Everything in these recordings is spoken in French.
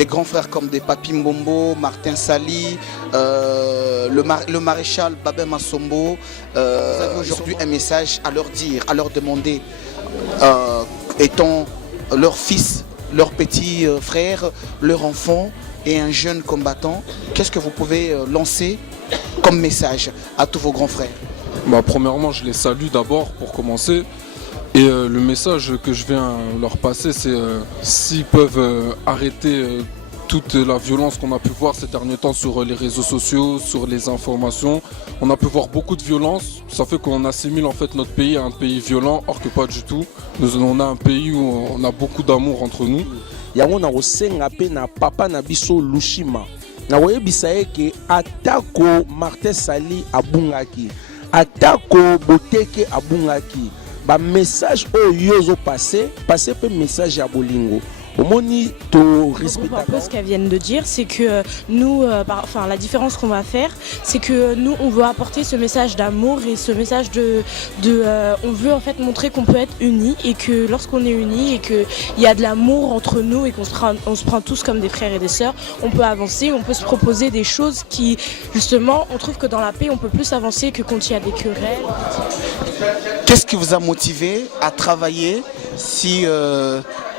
des grands frères comme des Papi Mbombo, Martin Sali, le maréchal Babé Massombo. Vous avez aujourd'hui un message à leur dire, à leur demander, étant leur fils, leur petit frère, leur enfant et un jeune combattant, qu'est-ce que vous pouvez lancer comme message à tous vos grands frères? Premièrement, je les salue d'abord pour commencer. Et le message que je viens leur passer, c'est s'ils peuvent arrêter toute la violence qu'on a pu voir ces derniers temps sur les réseaux sociaux, sur les informations. On a pu voir beaucoup de violence. Ça fait qu'on assimile en fait notre pays à un pays violent, or que pas du tout. On a un pays où on a beaucoup d'amour entre nous. Yango na kosenga pe na papa na biso Lushima. Na koyebisa ye ke atako Martin Sali abungaki, atako Boteke abungaki. Ba message oyo zo passer pe message ya bolingo. Un peu ce qu'elles viennent de dire, c'est que nous, la différence qu'on va faire, c'est que nous, on veut apporter ce message d'amour et ce message on veut en fait montrer qu'on peut être unis et que lorsqu'on est unis et qu'il y a de l'amour entre nous et qu'on se prend tous comme des frères et des sœurs, on peut avancer, on peut se proposer des choses qui, justement, on trouve que dans la paix, on peut plus avancer que quand il y a des querelles. Qu'est-ce qui vous a motivé à travailler si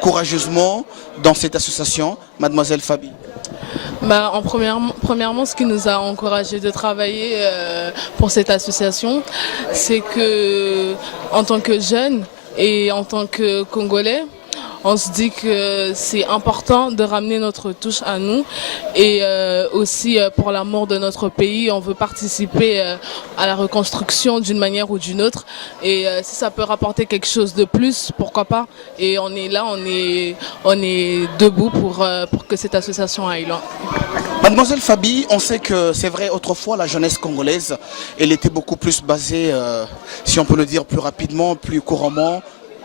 courageusement dans cette association, Mademoiselle Fabi? Premièrement, ce qui nous a encouragé de travailler pour cette association, c'est que en tant que jeunes et en tant que Congolais, on se dit que c'est important de ramener notre touche à nous et aussi pour l'amour de notre pays, on veut participer à la reconstruction d'une manière ou d'une autre et si ça peut rapporter quelque chose de plus, pourquoi pas. Et on est là, on est debout pour que cette association aille loin. Mademoiselle Fabi, on sait que c'est vrai, autrefois la jeunesse congolaise, elle était beaucoup plus basée, si on peut le dire plus rapidement, plus couramment,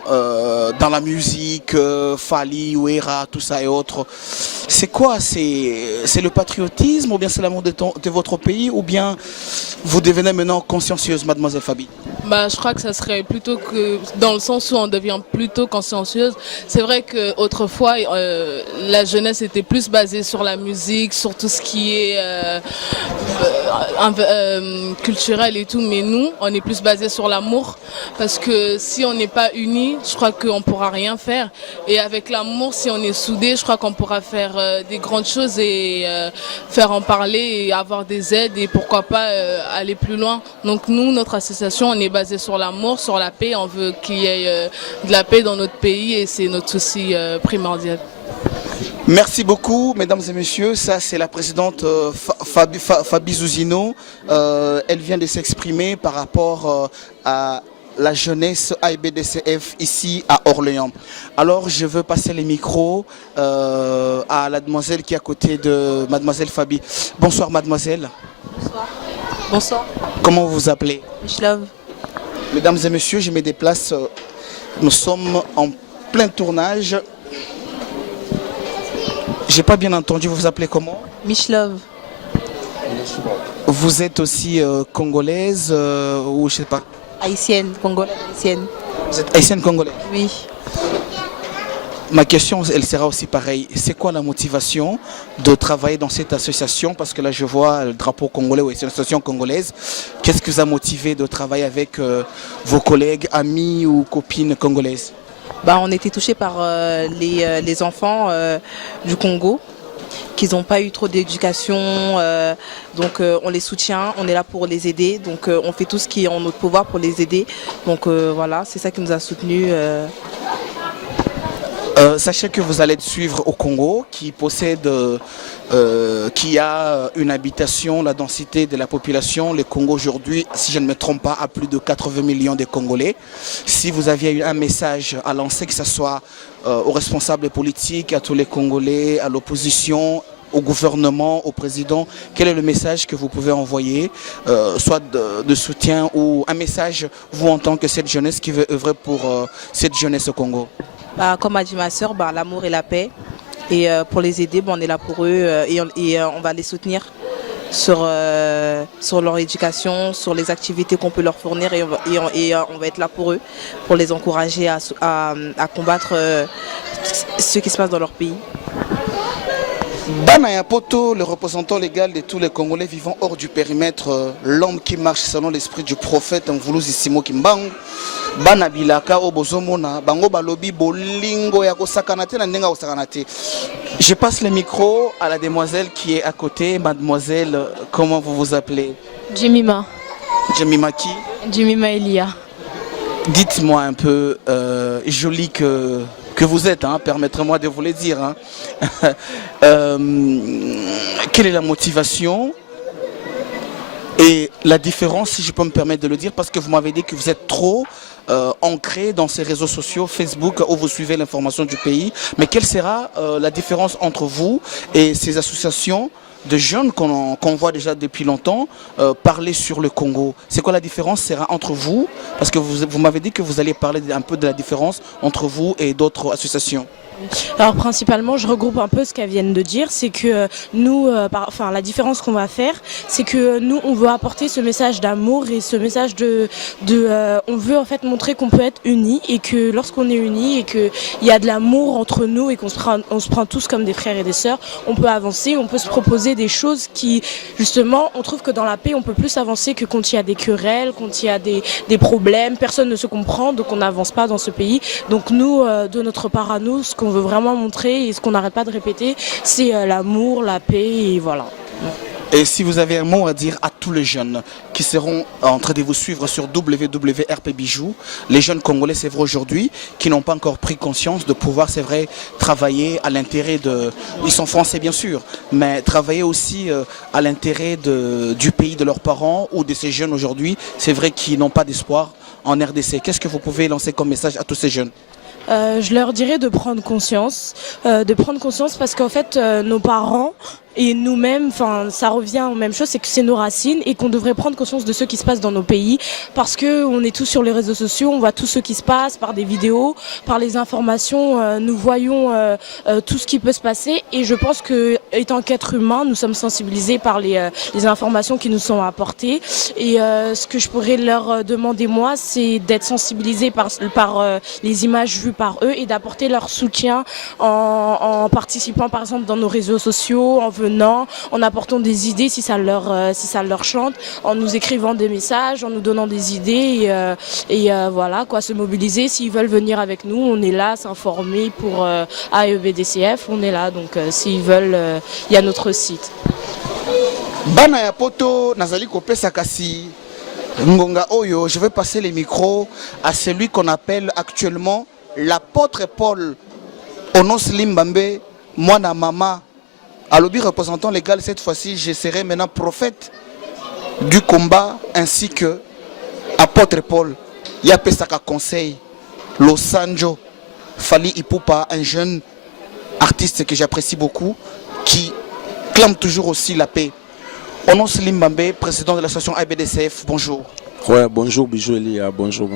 dans la musique, Fali, Ouera, tout ça et autres. C'est quoi? C'est le patriotisme ou bien c'est l'amour de votre pays ou bien vous devenez maintenant consciencieuse, Mademoiselle Fabi? Je crois que ça serait plutôt que dans le sens où on devient plutôt consciencieuse. C'est vrai qu'autrefois, la jeunesse était plus basée sur la musique, sur tout ce qui est culturel et tout, mais nous, on est plus basé sur l'amour parce que si on n'est pas unis, je crois qu'on ne pourra rien faire. Et avec l'amour, si on est soudés, je crois qu'on pourra faire des grandes choses et faire en parler et avoir des aides et pourquoi pas aller plus loin. Donc nous, notre association, on est basé sur l'amour, sur la paix. On veut qu'il y ait de la paix dans notre pays et c'est notre souci primordial. Merci beaucoup, mesdames et messieurs. Ça, c'est la présidente Fabi Zouzino. Elle vient de s'exprimer par rapport à la jeunesse AIBDCF ici à Orléans. Alors, je veux passer les micros à la demoiselle qui est à côté de mademoiselle Fabi. Bonsoir, mademoiselle. Bonsoir. Bonsoir. Comment vous vous appelez? Michlove. Mesdames et messieurs, je me déplace. Nous sommes en plein tournage. J'ai pas bien entendu, vous vous appelez comment? Michlove. Vous êtes aussi congolaise ou je sais pas? Haïtienne, congolaise, haïtienne. Vous êtes haïtienne congolaise? Oui. Ma question, elle sera aussi pareille. C'est quoi la motivation de travailler dans cette association? Parce que là, je vois le drapeau congolais, oui, c'est une association congolaise. Qu'est-ce qui vous a motivé de travailler avec vos collègues, amis ou copines congolaises? On était touchés par les enfants du Congo qui n'ont pas eu trop d'éducation, donc on les soutient, on est là pour les aider, donc on fait tout ce qui est en notre pouvoir pour les aider, donc voilà, c'est ça qui nous a soutenus. Sachez que vous allez suivre au Congo qui possède, qui a une habitation, la densité de la population. Le Congo aujourd'hui, si je ne me trompe pas, a plus de 80 millions de Congolais. Si vous aviez un message à lancer, que ce soit aux responsables politiques, à tous les Congolais, à l'opposition, au gouvernement, au président, quel est le message que vous pouvez envoyer, soit de soutien ou un message, vous en tant que cette jeunesse qui veut œuvrer pour cette jeunesse au Congo? Comme a dit ma soeur, l'amour et la paix. Et pour les aider, on est là pour eux et on va les soutenir sur leur éducation, sur les activités qu'on peut leur fournir et on va être là pour eux, pour les encourager à combattre ce qui se passe dans leur pays. Bana Yapoto, le représentant légal de tous les Congolais vivant hors du périmètre, l'homme qui marche selon l'esprit du prophète Mvuluzissimo Kimbang. Bana Bilaka Obozomona, Bango Balobi Bolingo Yakosakanate Nandenga Osakanate. Je passe le micro à la demoiselle qui est à côté. Mademoiselle, comment vous vous appelez? Jemima. Jemima qui? Jemima Elia. Dites-moi un peu, joli que vous êtes, hein, permettez-moi de vous le dire. Hein. Quelle est la motivation et la différence, si je peux me permettre de le dire, parce que vous m'avez dit que vous êtes trop ancré dans ces réseaux sociaux, Facebook, où vous suivez l'information du pays. Mais quelle sera la différence entre vous et ces associations de jeunes qu'on voit déjà depuis longtemps parler sur le Congo? C'est quoi la différence sera entre vous? Parce que vous m'avez dit que vous allez parler un peu de la différence entre vous et d'autres associations. Alors principalement, je regroupe un peu ce qu'elles viennent de dire, c'est que nous, la différence qu'on va faire, c'est que nous, on veut apporter ce message d'amour et ce message on veut en fait montrer qu'on peut être unis et que lorsqu'on est unis et qu'il y a de l'amour entre nous et qu'on se prend tous comme des frères et des sœurs, on peut avancer, on peut se proposer des choses qui, justement, on trouve que dans la paix, on peut plus avancer que quand il y a des querelles, quand il y a des problèmes, personne ne se comprend, donc on n'avance pas dans ce pays. Donc nous, de notre part à nous, ce qu'on veut vraiment montrer et ce qu'on n'arrête pas de répéter, c'est l'amour, la paix et voilà. Et si vous avez un mot à dire à tous les jeunes qui seront en train de vous suivre sur WWRP Bijou, les jeunes Congolais, c'est vrai aujourd'hui, qui n'ont pas encore pris conscience de pouvoir, c'est vrai, travailler à l'intérêt de... Ils sont français bien sûr, mais travailler aussi à l'intérêt du pays de leurs parents ou de ces jeunes aujourd'hui, c'est vrai qu'ils n'ont pas d'espoir en RDC. Qu'est-ce que vous pouvez lancer comme message à tous ces jeunes? Je leur dirais de prendre conscience parce qu'en fait nos parents et nous-mêmes, ça revient aux mêmes choses, c'est que c'est nos racines et qu'on devrait prendre conscience de ce qui se passe dans nos pays parce que on est tous sur les réseaux sociaux, on voit tout ce qui se passe par des vidéos, par les informations, nous voyons tout ce qui peut se passer et je pense que étant qu'être humain, nous sommes sensibilisés par les informations qui nous sont apportées et ce que je pourrais leur demander moi, c'est d'être sensibilisés par les images vues par eux et d'apporter leur soutien en participant par exemple dans nos réseaux sociaux, en apportant des idées si ça leur chante, en nous écrivant des messages, en nous donnant des idées et voilà quoi, se mobiliser. S'ils veulent venir avec nous, on est là, s'informer pour AEBDCF, on est là, donc s'ils veulent, il y a notre site. Bana ya poto nazali kopesa kasi ngonga oyo, je vais passer les micros à celui qu'on appelle actuellement l'apôtre Paul Onos Limbambe, Mwana Mama. À l'objet représentant légal, cette fois-ci, je serai maintenant prophète du combat ainsi que apôtre Paul. Yapesaka conseil, Losanjo, Fali Ipupa, un jeune artiste que j'apprécie beaucoup, qui clame toujours aussi la paix. Onos Limbambe, président de l'association ABDCF, bonjour. Ouais, bonjour Bijou Elia, bonjour.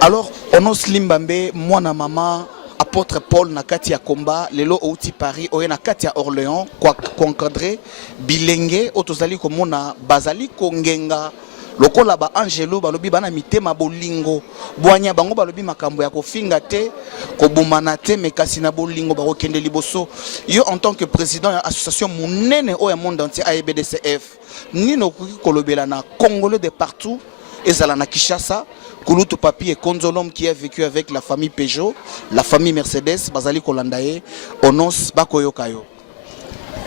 Alors, Onos Limbambe, moi na maman, apôtre Paul na kati ya combat lelo outi Paris oye na kati ya Orléans kwa encadré bilenge otozali komona bazali kongenga lokola ba angelo balobi bana mitema bolingo bwanya bango balobi makambo ya kofinga te kobumana te mekasi na bolingo bakokende liboso. Yo en tant que président de l'association monene oya monde entier AEBDCF nino koki kolobela na Congolais de partout ezala na Kinshasa Kouloutou Papi et Konzolom qui a vécu avec la famille Peugeot, la famille Mercedes, Bazali Kolandaye, Onos Bakoyokayo.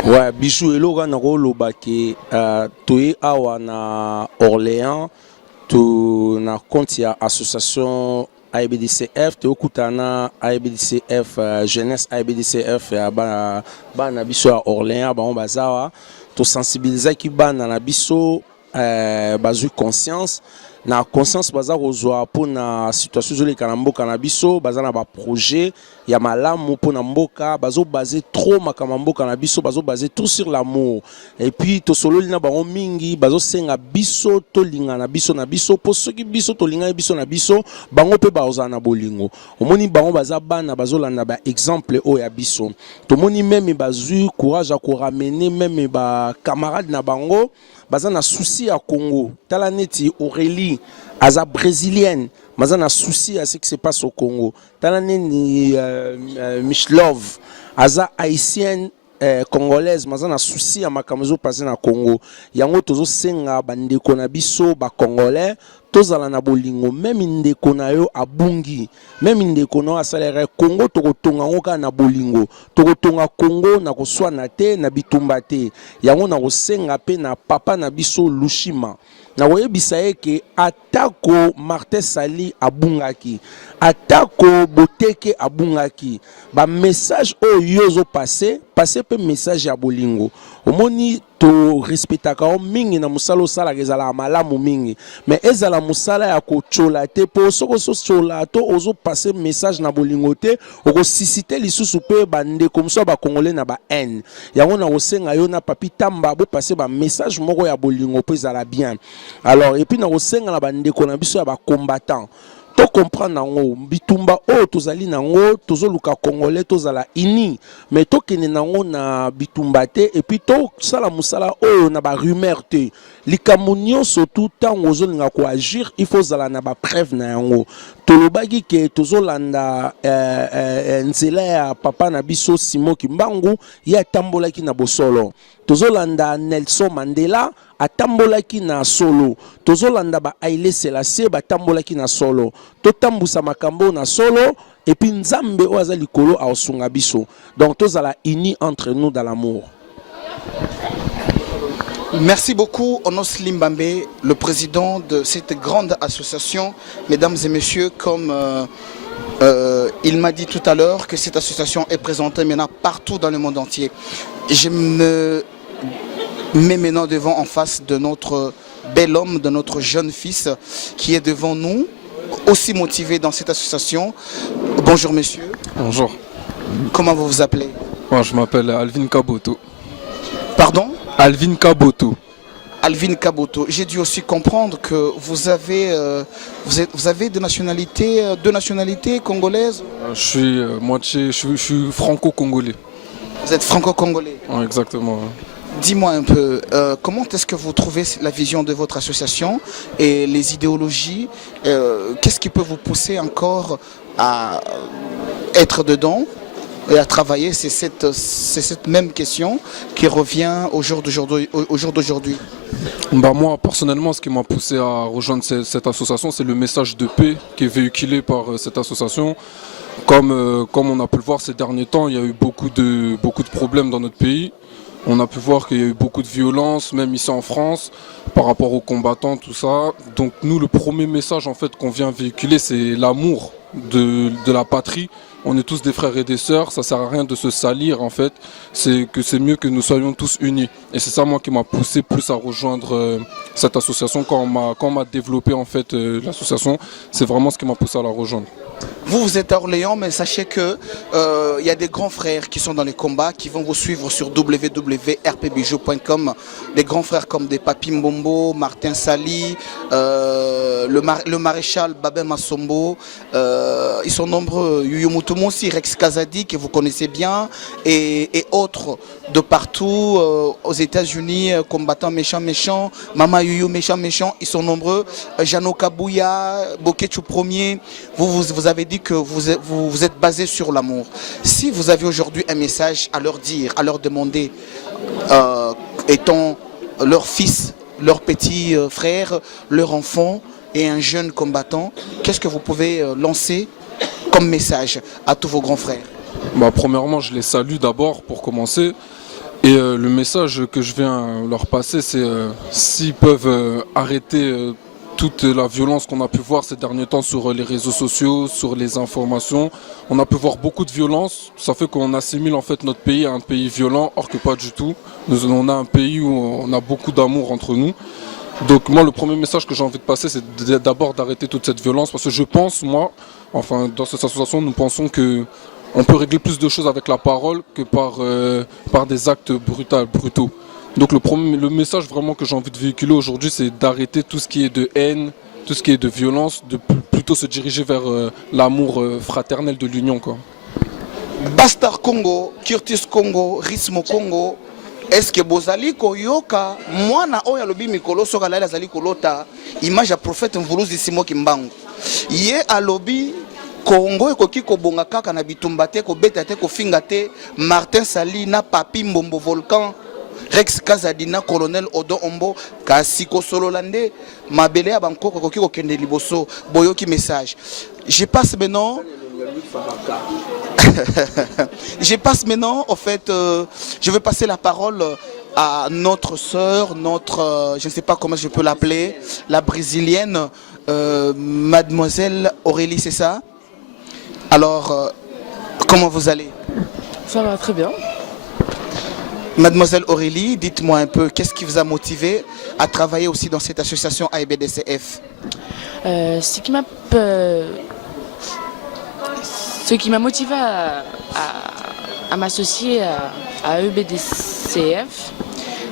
Ouais, Bijou Eloga Narolo Bake, Toé Awana Orléans, tu na compte ya association AEBDCF, tu okutana AEBDCF jeunesse AEBDCF bana biso à Orléans, ba on bazawa, tu sensibiliser ki bana na biso bazu conscience. Na conscience baza kozwa pour na situation zoli kana mboka na biso baza na ba projet ya malamu pour na mboka bazo basé trop makama mboka na biso bazo basé tout sur l'amour et puis to solo lina bango mingi bazo senga biso to linga na biso po soki biso to linga biso na biso bango pe baoza na bolingo omoni bango baza bana bazo landa ba exemple o ya biso to moni même bazu courage à ko ramener même ba camarade na bango baza na souci à Congo tala neti Aurélie aza brésilienne baza na souci à ce qui se passe au Congo tala neni Michlov aza haïtienne congolaise maza na souci ya makambo ezopase na Congo yango tozosenga bandeko na biso ba congolais tozala na bolingo même ndeko na yo abungi même ndeko na asalera Congo tokotonga ngoka na bolingo tokotonga Congo na koswana te na bitumba te yango na kosenga pe na papa na biso Lushima na koyebisa eke atako Martin Sali abungaki atako Boteke abungaki ba message oyo zo passer pe message ya bolingo omoni to respectaka o mingi na musala sala ezala malamu mingi mais ezala musala ya ko chola te po soko so chola to ozo passer message na bolingo te oko sisite lisusu pe bande comme ça ba congolais na ba haine yango na osenga yo na papi tamba bo passer ba message moko ya bolingo pe ezala bien alors et puis na osenga na bande ko na biso ya ba combattant to comprendre nango bitumba o tozali nango tozoluka congolais tozala ini mais to kene nango na bitumba te et puis to sala musala o na ba rumeur te likamunyo surtout tango ozolinga ko agir il faut zala na ba preuve na yango tolobaki ke tozolanda nzela ya papa na biso Simon Kimbangu ya tambolaki na bosolo tozolanda Nelson Mandela atambolaki na solo tozolanda ba Haile Selassie batambolaki na solo totambusa makambo na solo et puis nzambe o azali kolo a osunga biso donc tozala unis entre nous dans l'amour. Merci beaucoup Onos Limbambe, le président de cette grande association. Mesdames et messieurs, comme il m'a dit tout à l'heure que cette association est présentée maintenant partout dans le monde entier. Je me mets maintenant devant en face de notre bel homme, de notre jeune fils qui est devant nous, aussi motivé dans cette association. Bonjour monsieur. Bonjour. Comment vous vous appelez? Moi je m'appelle Alvin Kaboto. Pardon? Alvin Kaboto. Alvin Kaboto. J'ai dû aussi comprendre que vous avez deux nationalités congolaises. Je suis franco-congolais. Vous êtes franco-congolais? Ouais, exactement. Dis-moi un peu, comment est-ce que vous trouvez la vision de votre association et les idéologies? Qu'est-ce qui peut vous pousser encore à être dedans et à travailler? C'est cette même question qui revient au jour d'aujourd'hui. Bah moi, personnellement, ce qui m'a poussé à rejoindre cette association, c'est le message de paix qui est véhiculé par cette association. Comme on a pu le voir ces derniers temps, il y a eu beaucoup de problèmes dans notre pays. On a pu voir qu'il y a eu beaucoup de violence, même ici en France, par rapport aux combattants, tout ça. Donc nous, le premier message en fait qu'on vient véhiculer, c'est l'amour de la patrie. On est tous des frères et des sœurs, ça sert à rien de se salir en fait. C'est mieux que nous soyons tous unis. Et c'est ça moi qui m'a poussé plus à rejoindre cette association quand on m'a développé en fait l'association. C'est vraiment ce qui m'a poussé à la rejoindre. Vous êtes à Orléans, mais sachez que y a des grands frères qui sont dans les combats, qui vont vous suivre sur www.rpbijou.com. Des grands frères comme des Papi Mbombo, Martin Sali, le maréchal Babé Massombo. Ils sont nombreux. Yuyu Mutumosi, Rex Kazadi, que vous connaissez bien, et autres de partout, aux États-Unis, combattants méchants, Mama Yuyu méchant, ils sont nombreux. Jano Kabouya, Bokechu Premier, vous avez dit que vous êtes basé sur l'amour. Si vous avez aujourd'hui un message à leur dire, à leur demander, étant leur fils, leur petit frère, leur enfant et un jeune combattant, qu'est-ce que vous pouvez lancer comme message à tous vos grands frères? Bah, premièrement, je les salue d'abord pour commencer. Et le message que je viens leur passer, c'est s'ils peuvent arrêter toute la violence qu'on a pu voir ces derniers temps sur les réseaux sociaux, sur les informations. On a pu voir beaucoup de violence. Ça fait qu'on assimile en fait notre pays à un pays violent, or que pas du tout. On a un pays où on a beaucoup d'amour entre nous. Donc moi, le premier message que j'ai envie de passer, c'est d'abord d'arrêter toute cette violence. Parce que je pense, moi, enfin dans cette association, nous pensons que on peut régler plus de choses avec la parole que par des actes brutaux. Donc le message vraiment que j'ai envie de véhiculer aujourd'hui, c'est d'arrêter tout ce qui est de haine, tout ce qui est de violence, de plutôt se diriger vers l'amour fraternel de l'union, quoi. Bastard Congo, Curtis Congo, Rismo Congo, est-ce que bozali koyoka mwana oya lobi mikolo soka la zali kolota image ya prophète Mvuluzi Simon Kimbangu ye alobi Congo ekoki kobonga kaka na bitumba te kobeta te kofinga te Martin Sali na Papi Mbombo Volcan Rex Kazadina Colonel Odo Ombo kasi kosolola nde mabele ya bankoko ekoki kokende liboso boyoki message. Je passe maintenant en fait je vais passer la parole à notre sœur, je ne sais pas comment je peux l'appeler, la brésilienne mademoiselle Aurélie, c'est ça? Alors, comment vous allez? Ça va très bien. Mademoiselle Aurélie, dites-moi un peu, qu'est-ce qui vous a motivé à travailler aussi dans cette association AEBDCF? Ce qui m'a motivé à m'associer à EBDCF,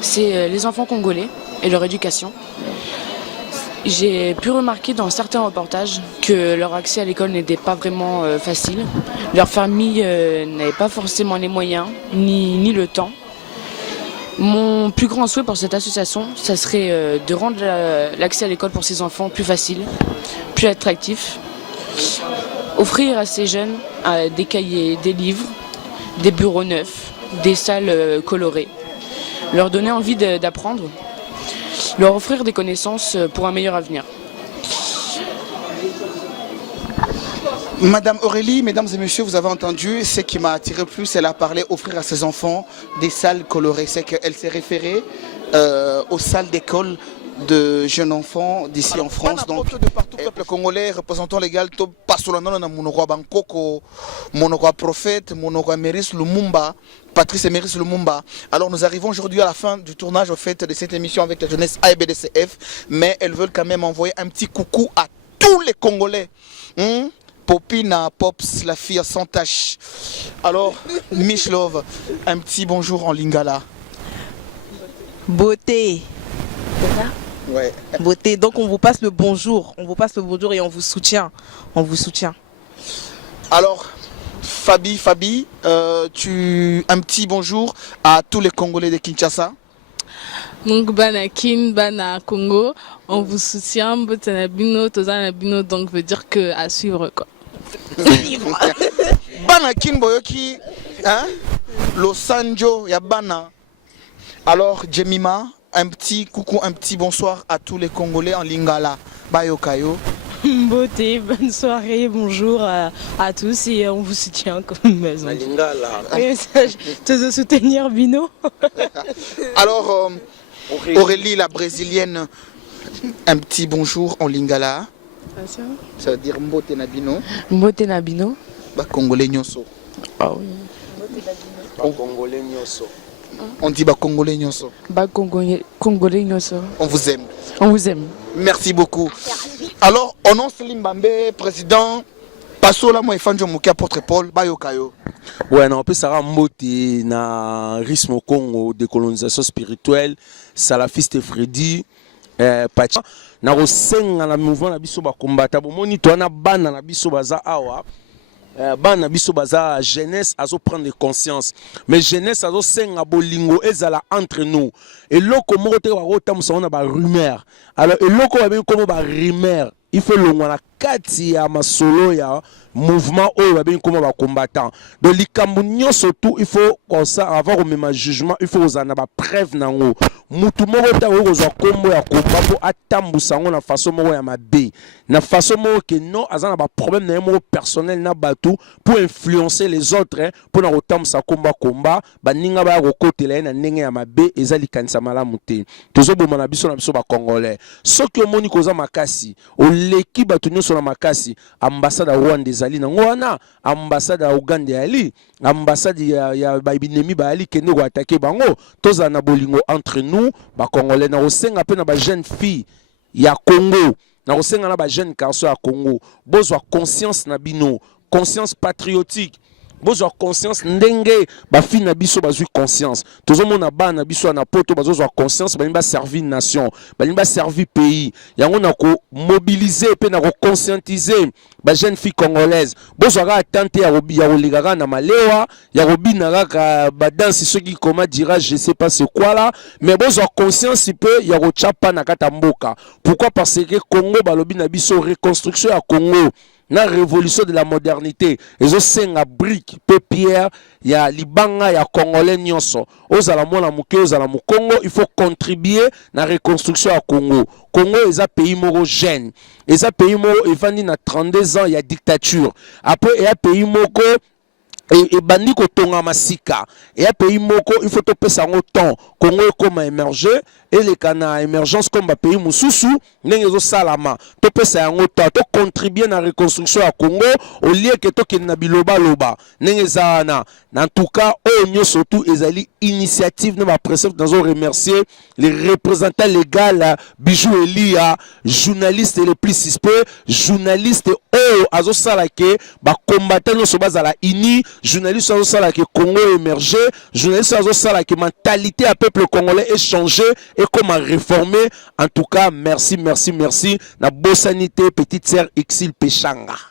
c'est les enfants congolais et leur éducation. J'ai pu remarquer dans certains reportages que leur accès à l'école n'était pas vraiment facile. Leur famille n'avait pas forcément les moyens ni le temps. Mon plus grand souhait pour cette association, ça serait de rendre l'accès à l'école pour ces enfants plus facile, plus attractif. Offrir à ces jeunes des cahiers, des livres, des bureaux neufs, des salles colorées. Leur donner envie d'apprendre. Leur offrir des connaissances pour un meilleur avenir. Madame Aurélie, mesdames et messieurs, vous avez entendu, ce qui m'a attiré plus, elle a parlé offrir à ses enfants des salles colorées. C'est qu'elle s'est référée aux salles d'école de jeunes enfants d'ici en France. Donc, de partout, peuple congolais, représentant légal, Monoroa Bankoko, Monoroa Prophète, Monoroa Méris Lumumba, Patrice Méris Lumumba. Alors nous arrivons aujourd'hui à la fin du tournage au fait de cette émission avec la jeunesse AEBDCF, mais elles veulent quand même envoyer un petit coucou à tous les Congolais. Popina, Pops, la fille sans tache. Alors, Mich Love, un petit bonjour en lingala. Beauté. Ouais. Beauté. Donc on vous passe le bonjour. On vous passe le bonjour et on vous soutient. On vous soutient. Alors, Fabi, un petit bonjour à tous les Congolais de Kinshasa. Donc Banakin, Bana Congo, on vous soutient, Botanabino, Tozanabino, donc veut dire que à suivre quoi. Banakin Boyoki, hein? Losanjo, ya Bana. Alors, Jemima, un petit coucou, un petit bonsoir à tous les Congolais en Lingala. Bayokayo. Beauté, bonne soirée, bonjour à tous et on vous soutient comme maison. Lingala. Te soutenir Bino. Alors, Aurélie, la brésilienne, un petit bonjour en Lingala. Ça veut dire Mbote Nabino. Mbote Nabino. Ba Congolais Nyoso. Ah oui. Congolais Nyoso. On dit ba Congolais Nyoso. Ba Congolais Nyoso. On vous aime. On vous aime. Merci beaucoup. Alors, Onon Selim Bambe, président, Passo la moi Fanjo Mouki apôtre Paul, Bayokayo. Ouais, non, on peut savoir Mbote na rythme au Congo, décolonisation spirituelle, salafiste Freddy, Pachi. Na rosenga na mouvement na biso ba kombata bomoni to na bana na biso baza awa bana biso baza jeunesse azo prendre conscience mais jeunesse azo senga bolingo ezala entre nous et loko moko te ba rota musona ba rumeur alors et loko ba ben comme ba rumeur il faut longwa na kati ya masolo ya mouvement oyo ba ben comme ba combattant donc likambu nyonso tout il faut comme ça avant au même jugement il faut ozana ba preuve nango mutu moko ta okozwa kombo ya komba po atambusa ngo na façon moko ya mabe na façon moko que non azana ba problème na mo personnel na batu pour influencer les autres pour na kotambusa komba baninga ba kokotela na ndenge ya mabe ezali kanisa malamu te tozoboma na biso ba congolais soki omoni koza makasi oleki batu nyonso na makasi ambassade ya Rwanda ezali nango wana ambassade ya Uganda ali ambassade ya baibinemi ba ali kende ko attaquer bango toza na bolingo entre nous ba congolais na osenga pe na ba jeune fille ya Congo na osenga na ba jeune garçon ya Congo bozwa conscience na bino conscience patriotique bozwa conscience ndenge ba fille na biso bazwi conscience tozomona ba na biso na poto bazozwa conscience ba servir nation ba servir pays yango na ko mobiliser pe na ko conscientiser ba jeune fille congolaise bozwa ka tante ya oligaka na malewa ya robina kaka ba danse soki comment dira je sais pas c'est quoi là mais bozwa conscience pe ya ko chapa na kata mboka pourquoi parce que Congo balobi na biso reconstruction ya Congo na révolution de la modernité ezosenga brique pe pierre ya libanga ya congolais nyonso ozala mwana moke ozala mokongo il faut contribuer na reconstruction ya Congo. Congo eza pays moko jeune, eza pays moko evandi na 32 ans ya dictature, après eza pays moko et bandi ko tonga masika et un pays moko il faut topesa ngo temps Congo comme émerger et les kana émergence comme ba pays mususu ndenge zo salama topesa yango temps to contribuer na reconstruction ya Congo au lieu que to na biloba loba ndenge zana en tout cas on surtout ezali initiative na ba président dans remercier les représentants légaux Bijou Elia journalistes les plus suspects journalistes azo sala ke ba combattant no so bazala ini journaliste azo sala ke Congo émerger journaliste azo sala ke mentalité à peuple congolais est changé et comment réformer. En tout cas merci na bossanité petite sœur Exil Pechanga.